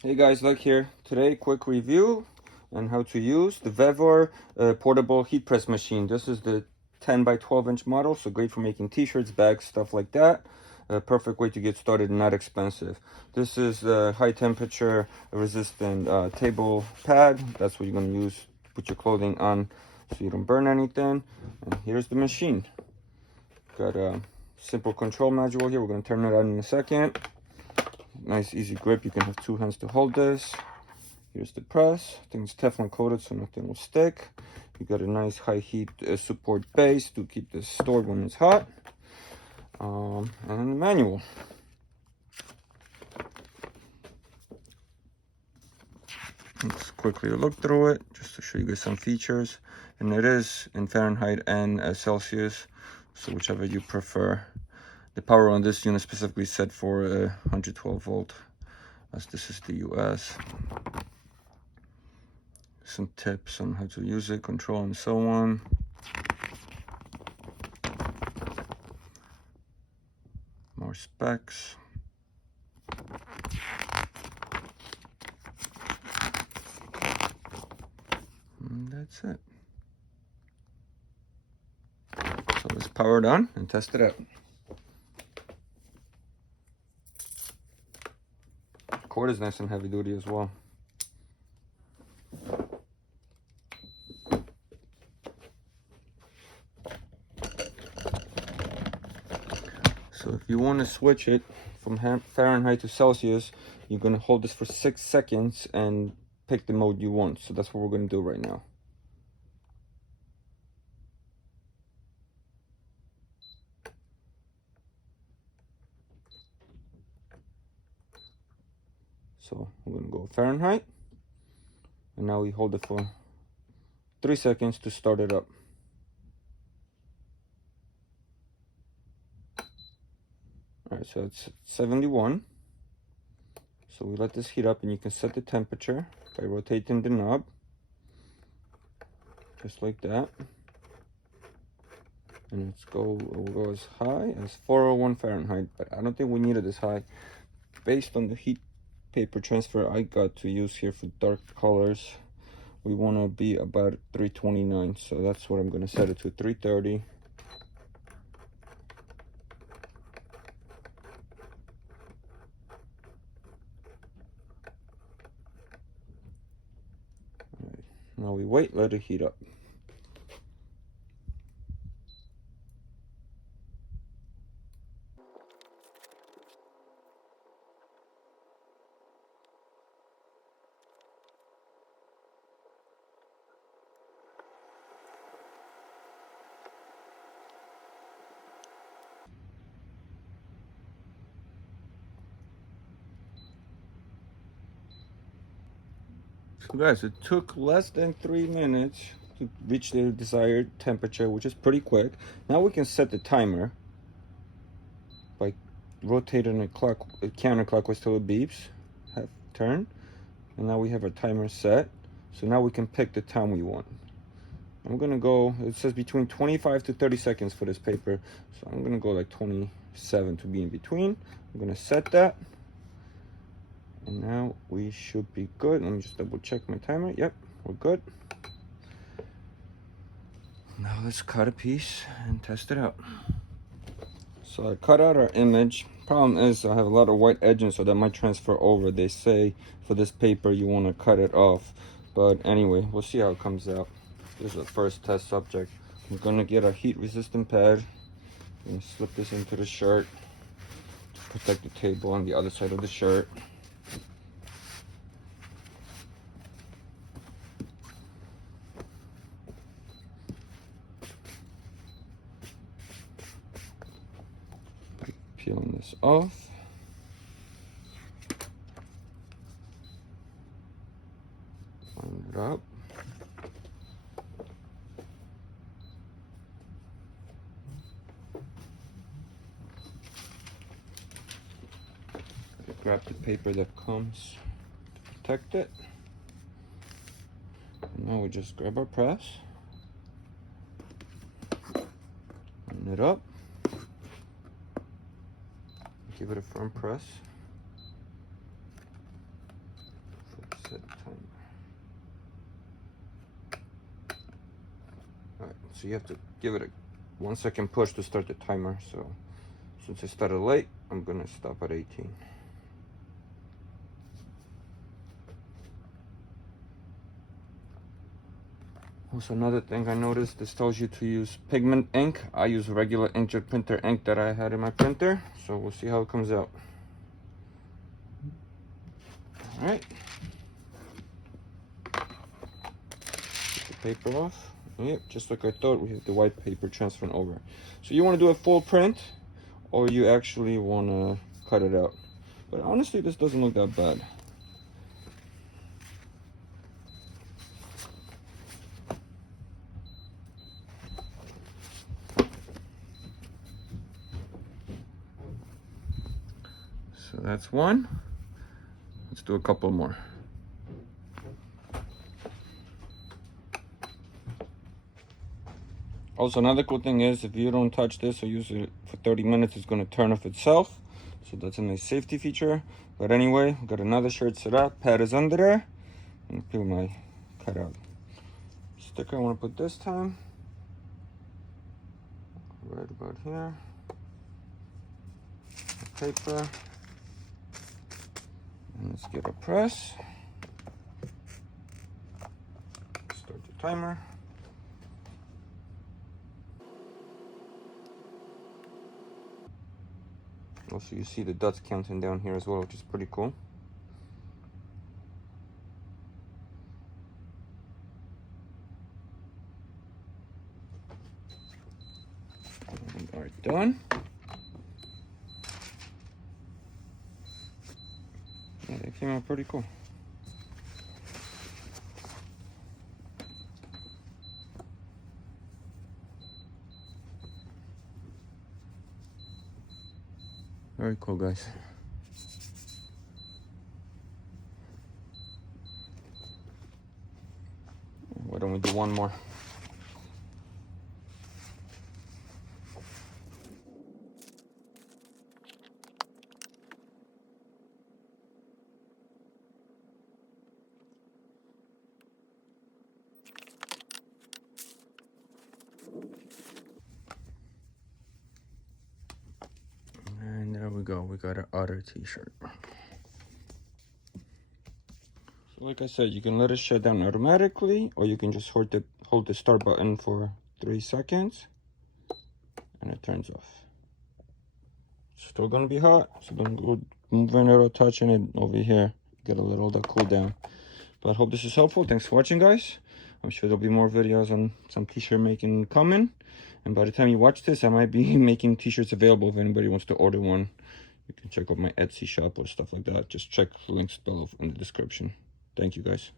Hey guys, LechK here. Today, quick review on how to use the VEVOR portable heat press machine. This is the 10 by 12 inch model, so great for making t-shirts, bags, stuff like that. Perfect way to get started, not expensive. This is a high temperature resistant table pad. That's what you're going to use to put your clothing on so you don't burn anything. And here's the machine. Got a simple control module here. We're going to turn it on in a second. Nice easy grip. You can have two hands to hold this. Here's the press. I think it's Teflon coated so nothing will stick. You got a nice high heat support base to keep this stored when it's hot. And the manual. Let's quickly look through it just to show you guys some features. And it is in Fahrenheit and Celsius, so whichever you prefer. The power on this unit specifically set for 112 volt, as this is the US. Some tips on how to use it, control, and so on. More specs. And that's it. So let's power it on and test it out. The cord is nice and heavy duty as well. So if you want to switch it from Fahrenheit to Celsius, you're going to hold this for 6 seconds and pick the mode you want. So that's what we're going to do right now. So we're going to go Fahrenheit. And now we hold it for 3 seconds to start it up. Alright, so it's 71. So we let this heat up, and you can set the temperature by rotating the knob. Just like that. And we'll go as high as 401 Fahrenheit, but I don't think we need it this high. Based on the heat paper transfer I got to use here for dark colors, we want to be about 329, so that's what I'm going to set it to, 330. Right. Now we wait, let it heat up. So guys, it took less than 3 minutes to reach the desired temperature, which is pretty quick. Now we can set the timer by rotating the clock counterclockwise till it beeps, half turn, and now we have our timer set. So now we can pick the time we want. I'm gonna go, it says between 25 to 30 seconds for this paper, so I'm gonna go like 27 to be in between. I'm gonna set that. And now we should be good. Let me just double check my timer. Yep, we're good. Now let's cut a piece and test it out. So I cut out our image. Problem is I have a lot of white edging, so that might transfer over. They say for this paper you want to cut it off. But anyway, we'll see how it comes out. This is the first test subject. We're gonna get a heat resistant pad and slip this into the shirt to protect the table on the other side of the shirt. Peeling this off. Line it up. Grab the paper that comes to protect it. And now we just grab our press. Line it up. Give it a firm press. Set timer. Alright, so you have to give it a 1 second push to start the timer. So since I started late, I'm gonna stop at 18. Also, another thing I noticed, this tells you to use pigment ink. I use regular inkjet printer ink that I had in my printer, so we'll see how it comes out. All right, get the paper off. Yep, just like I thought, we have the white paper transferring over. So you want to do a full print, or you actually want to cut it out. But honestly, this doesn't look that bad. So that's one. Let's do a couple more. Also, another cool thing is if you don't touch this or use it for 30 minutes, it's going to turn off itself. So that's a nice safety feature. But anyway, got another shirt set up. Pad is under there. And put my cutout sticker I want to put this time. Right about here. Paper. And let's get a press. Start the timer. Also, you see the dots counting down here as well, which is pretty cool. And we are done. Yeah, they came out pretty cool. Very cool, guys. Why don't we do one more? And there we go. We got our other t-shirt. So like I said, you can let it shut down automatically, or you can just hold the start button for 3 seconds and it turns off. It's still gonna be hot, so don't go moving it or touching it over here. Get a little of that cool down. But I hope this is helpful. Thanks for watching, guys. I'm sure there'll be more videos on some t-shirt making coming. And by the time you watch this, I might be making t-shirts available if anybody wants to order one. You can check out my Etsy shop or stuff like that. Just check the links below in the description. Thank you, guys.